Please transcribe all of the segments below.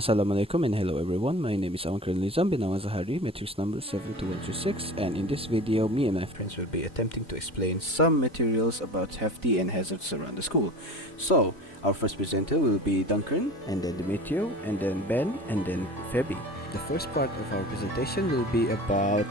Assalamualaikum and hello everyone. My name is Amakar Nizam bin Awazahari, matrix number 72136, and in this video, me and my friends will be attempting to explain some materials about hefty and hazards around the school. So, our first presenter will be Duncan, and then Demetrio, and then Ben, and then Feby. The first part of our presentation will be about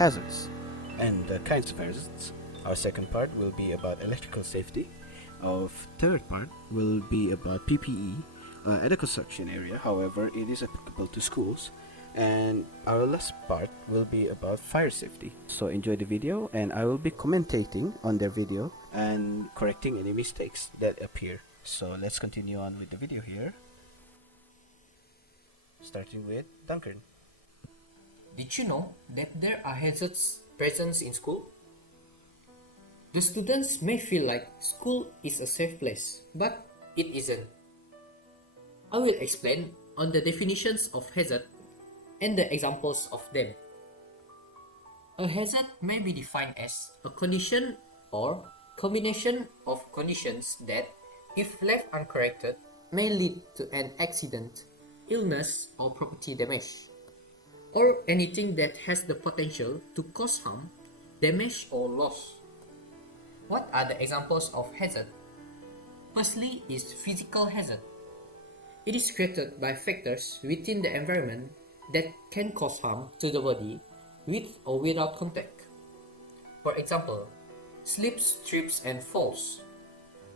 hazards and the kinds of hazards. Our second part will be about electrical safety. Our third part will be about PPE at a construction area, however, it is applicable to schools. And our last part will be about fire safety. So enjoy the video, and I will be commentating on their video and correcting any mistakes that appear. So let's continue on with the video here. Starting with Duncan. Did you know that there are hazards present in school? The students may feel like school is a safe place, but it isn't. I will explain on the definitions of hazard and the examples of them. A hazard may be defined as a condition or combination of conditions that, if left uncorrected, may lead to an accident, illness, or property damage, or anything that has the potential to cause harm, damage, or loss. What are the examples of hazard? Firstly is physical hazard. It is created by factors within the environment that can cause harm to the body with or without contact. For example, slips, trips, and falls.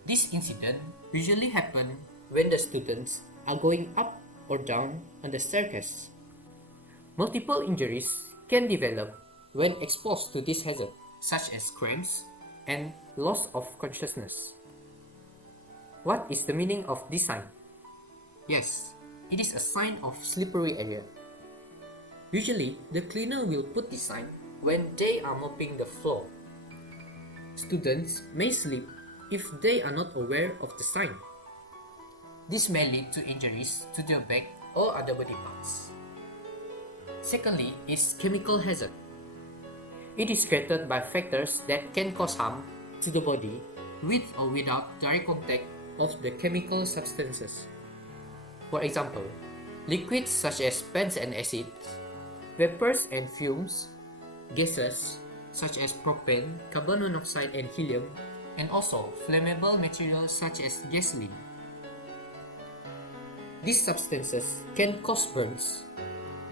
This incident usually happen when the students are going up or down on the staircase. Multiple injuries can develop when exposed to this hazard, such as cramps and loss of consciousness. What is the meaning of this sign? Yes, it is a sign of slippery area. Usually, the cleaner will put this sign when they are mopping the floor. Students may slip if they are not aware of the sign. This may lead to injuries to their back or other body parts. Secondly is chemical hazard. It is created by factors that can cause harm to the body with or without direct contact of the chemical substances. For example, liquids such as paints and acids, vapors and fumes, gases such as propane, carbon monoxide and helium, and also flammable materials such as gasoline. These substances can cause burns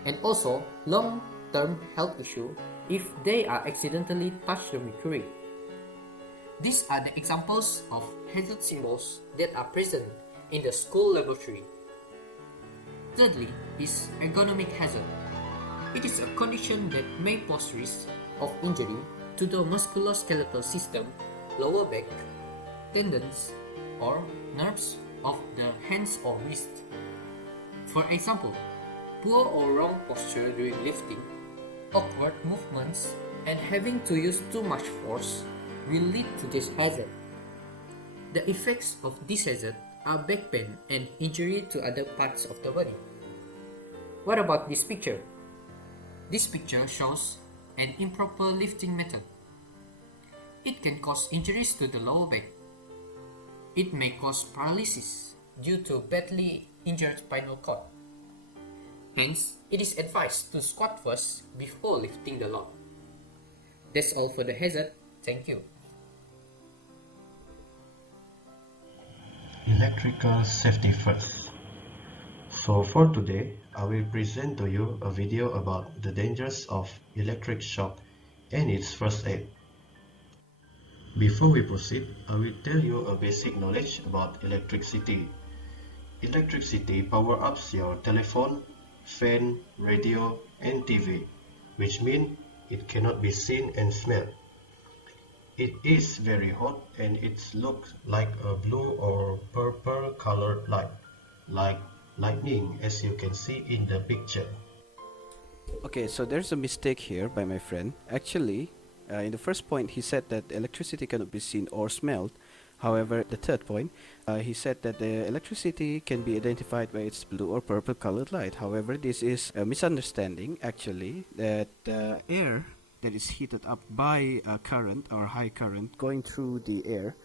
and also long-term health issues if they are accidentally touched the mercury. These are the examples of hazard symbols that are present in the school laboratory. Thirdly is ergonomic hazard. It is a condition that may pose risk of injury to the musculoskeletal system, lower back, tendons, or nerves of the hands or wrist. For example, poor or wrong posture during lifting, awkward movements, and having to use too much force will lead to this hazard. The effects of this hazard are back pain and injury to other parts of the body. What about this picture? This picture shows an improper lifting method. It can cause injuries to the lower back. It may cause paralysis due to badly injured spinal cord. Hence, it is advised to squat first before lifting the load. That's all for the hazard. Thank you. Electrical safety first. So for today, I will present to you a video about the dangers of electric shock and its first aid. Before we proceed, I will tell you a basic knowledge about electricity. Electricity power ups your telephone, fan, radio, and TV, which means it cannot be seen and smelled. It is very hot and it looks like a blue or purple colored light, like lightning, as you can see in the picture. Okay, so there's a mistake here by my friend. Actually, in the first point, he said that electricity cannot be seen or smelled. However, the third point, he said that the electricity can be identified by its blue or purple colored light. However, this is a misunderstanding, actually, that air that is heated up by a current or high current going through the air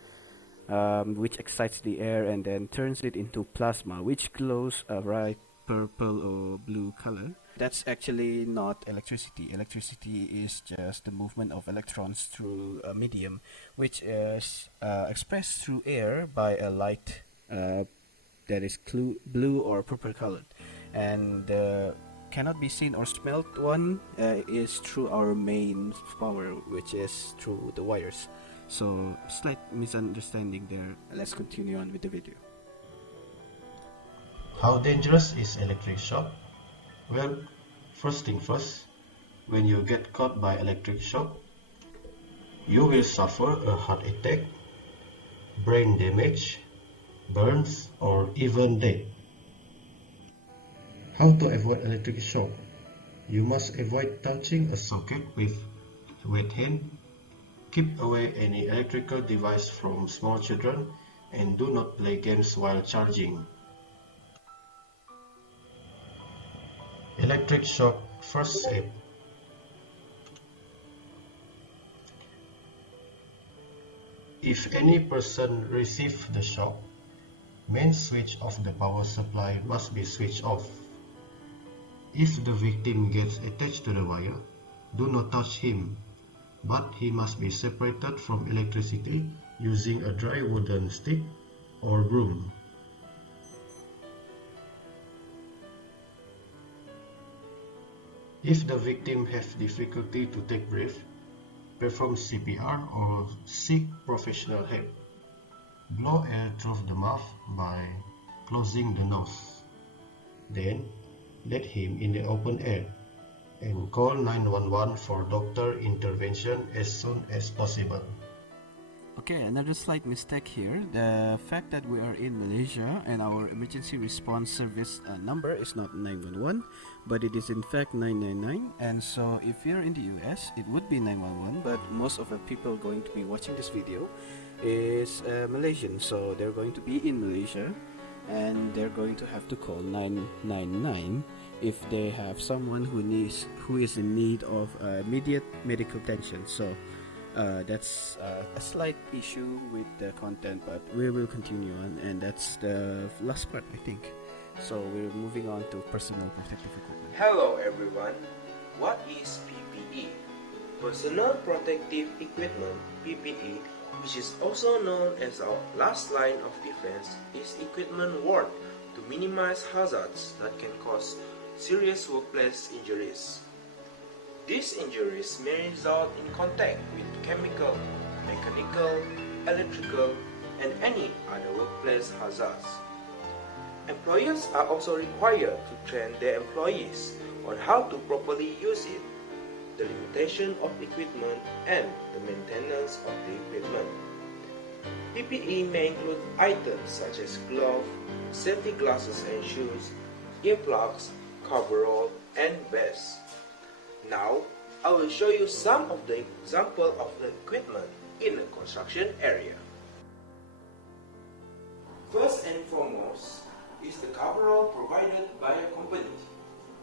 which excites the air and then turns it into plasma, which glows a bright purple or blue color. That's actually not electricity. Electricity is just the movement of electrons through a medium, which is expressed through air by a light that is blue or purple colored. And cannot be seen or smelt one is through our main power, which is through the wires. So, slight misunderstanding there. Let's continue on with the video. How dangerous is electric shock? Well, first thing first, when you get caught by electric shock, you will suffer a heart attack, brain damage, burns, or even death. How to avoid electric shock? You must avoid touching a socket with wet hand. Keep away any electrical device from small children and do not play games while charging. Electric shock first aid. If any person receives the shock, main switch of the power supply must be switched off. If the victim gets attached to the wire, do not touch him, but he must be separated from electricity using a dry wooden stick or broom. If the victim has difficulty to take breath, perform CPR or seek professional help. Blow air through the mouth by closing the nose. Then, let him in the open air and call 911 for doctor intervention as soon as possible. Okay, another slight mistake here. The fact that we are in Malaysia and our emergency response service number is not 911, but it is in fact 999. And so if you're in the US, it would be 911, but most of the people going to be watching this video is Malaysian, so they're going to be in Malaysia and they're going to have to call 999 if they have someone who is in need of immediate medical attention. So that's a slight issue with the content, but we will continue on, and that's the last part, I think. So we're moving on to personal protective equipment. Hello everyone, what is PPE? Personal Protective Equipment, PPE, which is also known as our last line of defense, is equipment worn to minimize hazards that can cause serious workplace injuries. These injuries may result in contact with chemical, mechanical, electrical, and any other workplace hazards. Employers are also required to train their employees on how to properly use it, the limitation of equipment, and the maintenance of the equipment. PPE may include items such as gloves, safety glasses and shoes, earplugs, coverall, and vests. Now, I will show you some of the example of the equipment in a construction area. First and foremost is the coverall provided by a company.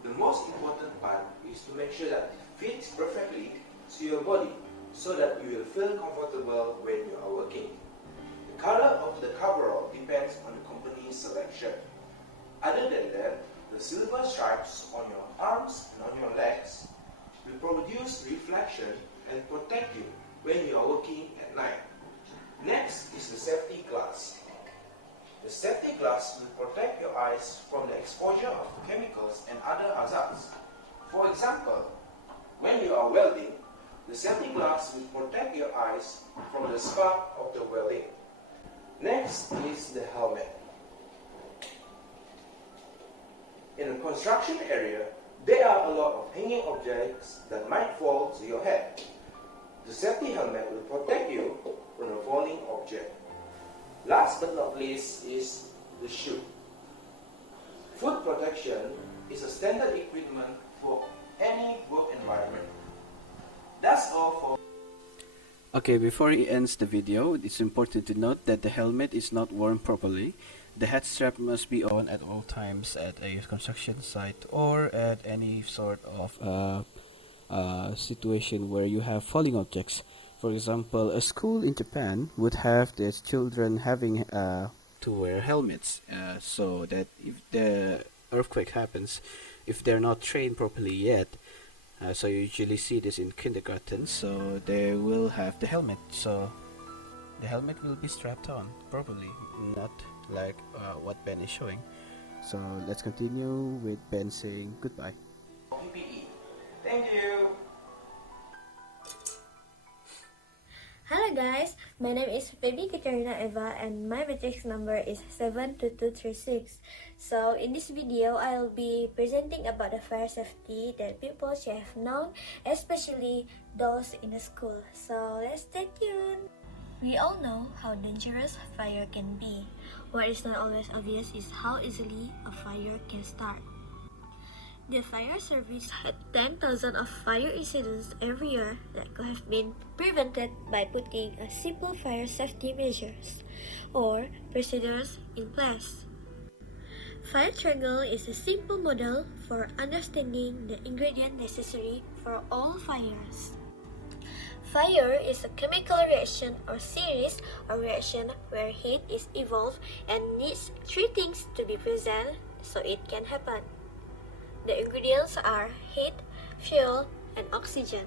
The most important part is to make sure that it fits perfectly to your body so that you will feel comfortable when you are working. The color of the coverall depends on the company's selection. Other than that, the silver stripes on your arms and on your legs will produce reflection and protect you when you are working at night. Next is the safety glass. The safety glass will protect your eyes from the exposure of chemicals and other hazards. For example, when you are welding, the safety glass will protect your eyes from the spark of the welding. Next is the helmet. In a construction area, there are a lot of hanging objects that might fall to your head. The safety helmet will protect you from a falling object. Last but not least is the shoe. Foot protection is a standard equipment for any work environment. That's all for. Okay, before he ends the video, it's important to note that the helmet is not worn properly. The head strap must be on at all times at a construction site or at any sort of situation where you have falling objects. For example, a school in Japan would have their children having to wear helmets, so that if the earthquake happens, if they're not trained properly yet, so you usually see this in kindergarten, so they will have the helmet, so the helmet will be strapped on properly, not like what Ben is showing. So let's continue with Ben saying goodbye. PPE. Thank you. Hello guys, my name is Baby Katerina Eva and my matrix number is 72236. So in this video, I'll be presenting about the fire safety that people should have known, especially those in the school. So let's stay tuned. We all know how dangerous fire can be. What is not always obvious is how easily a fire can start. The fire service had 10,000 of fire incidents every year that could have been prevented by putting a simple fire safety measures or procedures in place. Fire triangle is a simple model for understanding the ingredient necessary for all fires. Fire is a chemical reaction or series of reaction where heat is evolved and needs three things to be present so it can happen. The ingredients are heat, fuel, and oxygen.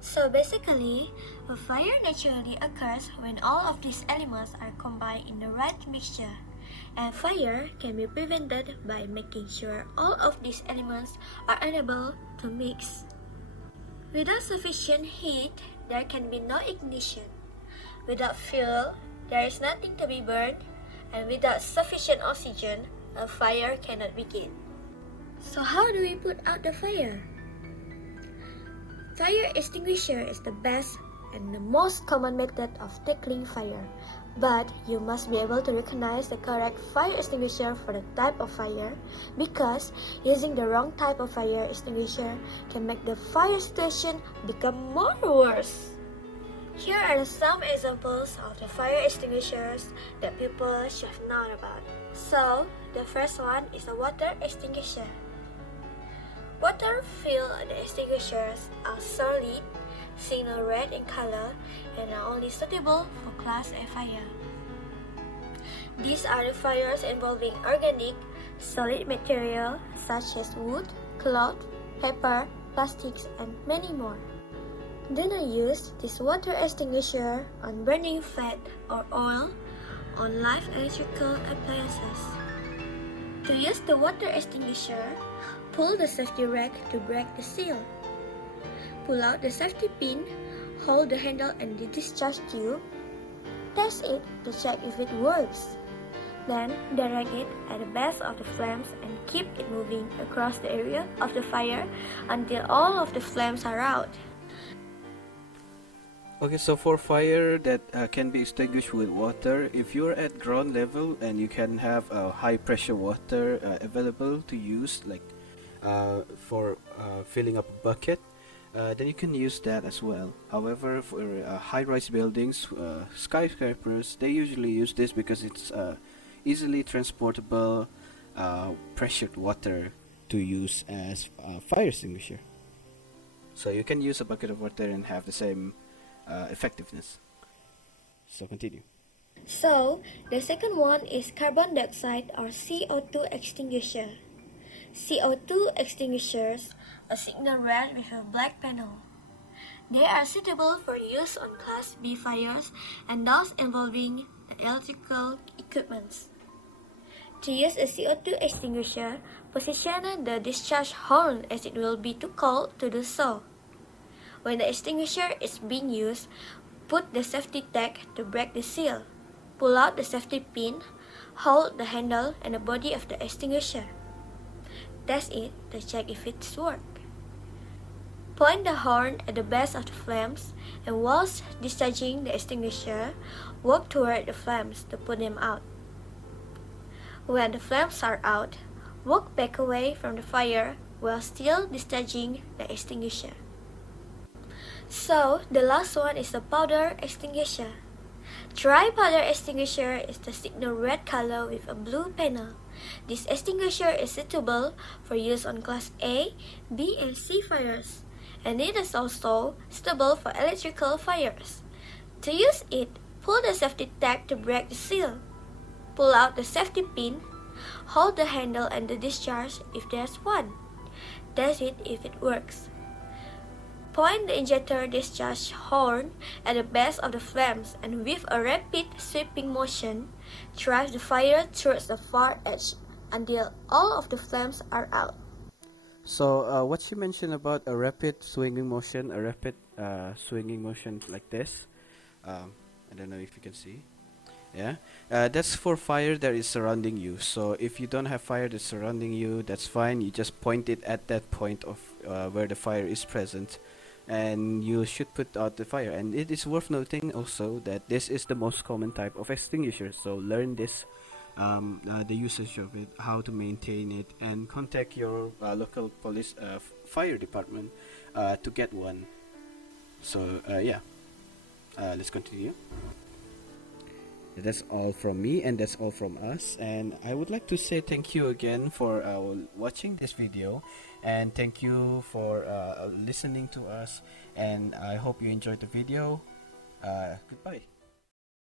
So basically, a fire naturally occurs when all of these elements are combined in the right mixture. And fire can be prevented by making sure all of these elements are unable to mix. Without sufficient heat, there can be no ignition. Without fuel, there is nothing to be burned. And without sufficient oxygen, a fire cannot begin. So how do we put out the fire? Fire extinguisher is the best and the most common method of tackling fire, but you must be able to recognize the correct fire extinguisher for the type of fire, because using the wrong type of fire extinguisher can make the fire situation become more worse. Here are some examples of the fire extinguishers that people should have known about. So, the first one is a water extinguisher. Water-filled extinguishers are solid, signal red in color, and are only suitable for Class A fire. These are the fires involving organic, solid material such as wood, cloth, paper, plastics, and many more. Do not use this water extinguisher on burning fat or oil on live electrical appliances. To use the water extinguisher, pull the safety rack to break the seal. Pull out the safety pin, hold the handle and the discharge tube. Test it to check if it works. Then direct it at the base of the flames and keep it moving across the area of the fire until all of the flames are out. Okay, so for fire that can be extinguished with water, if you're at ground level and you can have high pressure water available to use, like for filling up a bucket, then you can use that as well. However, for high-rise buildings, skyscrapers, they usually use this because it's easily transportable pressured water to use as a fire extinguisher. So you can use a bucket of water and have the same effectiveness. So continue. So, the second one is carbon dioxide or CO2 extinguisher. CO2 extinguishers are signal red with a black panel. They are suitable for use on Class B fires and those involving the electrical equipments. To use a CO2 extinguisher, position the discharge horn as it will be too cold to do so. When the extinguisher is being used, put the safety tag to break the seal. Pull out the safety pin, hold the handle and the body of the extinguisher. Test it to check if it's work. Point the horn at the base of the flames and whilst discharging the extinguisher, walk toward the flames to put them out. When the flames are out, walk back away from the fire while still discharging the extinguisher. So, the last one is the powder extinguisher. Dry powder extinguisher is the signal red color with a blue panel. This extinguisher is suitable for use on Class A, B, and C fires and it is also suitable for electrical fires. To use it, pull the safety tag to break the seal. Pull out the safety pin, hold the handle and the discharge if there's one. Test it if it works. Point the injector discharge horn at the base of the flames and with a rapid sweeping motion, drive the fire towards the far edge until all of the flames are out. So what she mentioned about a rapid swinging motion, swinging motion like this. I don't know if you can see. Yeah, that's for fire that is surrounding you. So if you don't have fire that's surrounding you, that's fine. You just point it at that point of where the fire is present, and you should put out the fire. And it is worth noting also that this is the most common type of extinguisher. So learn this, the usage of it, how to maintain it, and contact your local police fire department to get one. So yeah, let's continue. That's all from me, and that's all from us, and I would like to say thank you again for watching this video, and thank you for listening to us, and I hope you enjoyed the video. Goodbye.